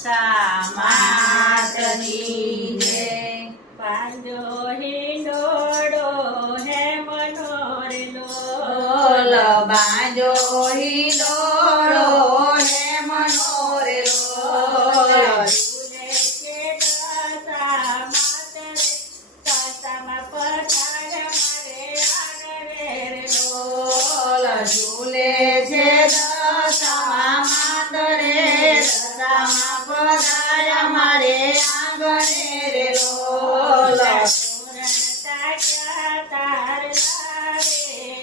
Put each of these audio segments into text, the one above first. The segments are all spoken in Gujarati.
દશા માતની જય. પાંજો હિંડોળો હે મનોરેલો લોલ બાંજો હિંડોળો હે મનોરે લોલ. ઝૂલે છે દશા માતરે દશામાં પથાર મારે આગળ રે લોલ ઝૂલે છે દશામાં માતરે દશામાં પધાર્યા મારે આંગણે રે લોલ.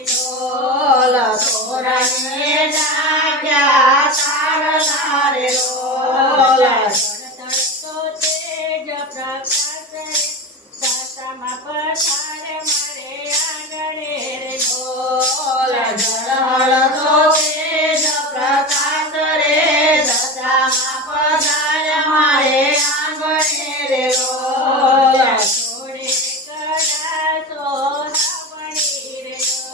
લોલ તોરણે ડાક્યા તારલા રે લોલ. લોલ ઝળહળતો તેજ પ્રકાશ રે દશામાં પધાર્યા મારે આંગણે રે લોલ.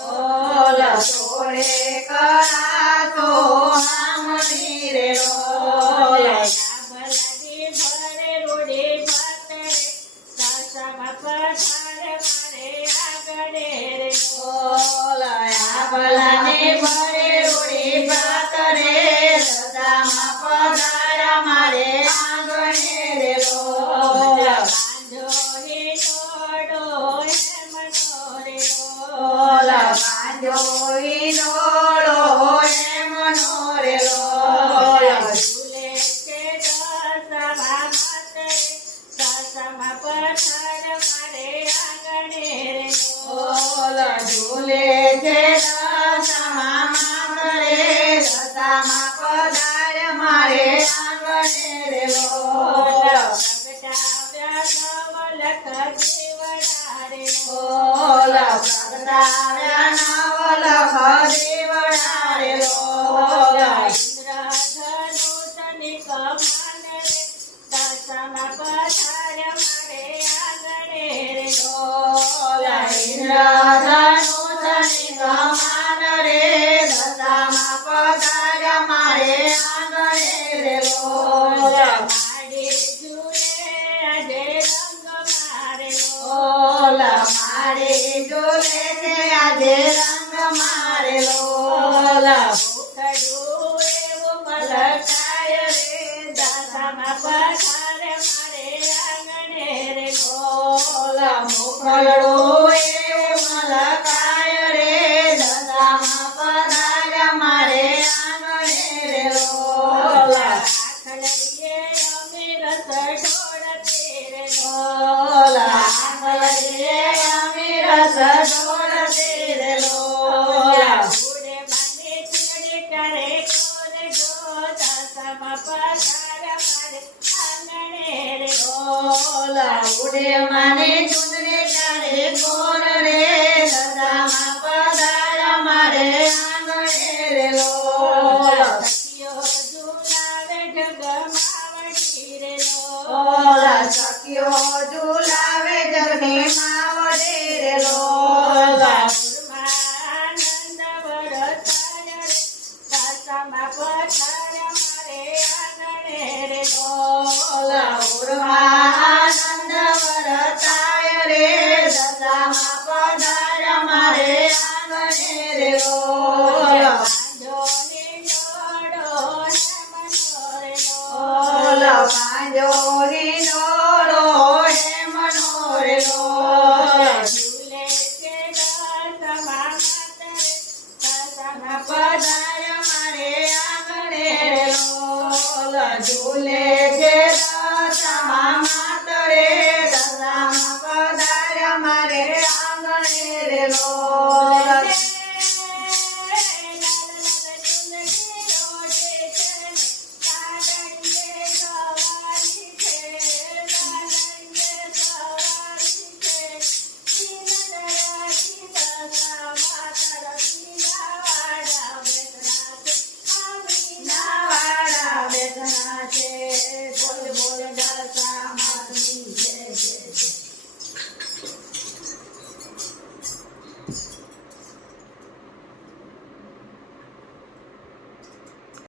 લોલ તોડે કરાતો હામણી રે લોલ. લોલ આભલાને ભરે રૂડી ભાત રે દશામાં પધાર્યા મારે આંગણે રે લોલ. લોલ બાંજો હિંડોળો હે મનોરે લોલ. લોલ ઝૂલે છે દશામાં માતરે દશામાં પધાર્યા મારે આંગણે રે લોલ. લોલ પ્રગટાવ્યા નવલખ દેવડા રે લોલ. લોલ ઇન્દ્રધનુષની કમાન રે દશામાં પધાર્યા મારે આંગણે રે લોલ. લોલ મારે ઝૂલે છે આજે રંગ મારે લોલ. લોલ મુખડું એવું મલકાય રે દશામાં પધાર્યા મારે આંગણે રે લોલ. લોલ આંગળીએ અમીરસ ઢોળતી રે લોલ. લોલ ઉડે માને ચૂંદડી ચડે કોણ રે દશામાં પધાર્યા મારે આંગણે રે લોલ. લોલ સખીઓ ઝુલાવે જગની માવડી રે લોલ. લોલ ઉર્વાનંદ વરતાય રે દશામાં પધાર્યા મારે આંગણે રે લોલ. લોલ બાંજો હિંડોળો હે મનોરે લોલ. પધાર્યા મારે આંગણે રે લોલ. ઝૂલે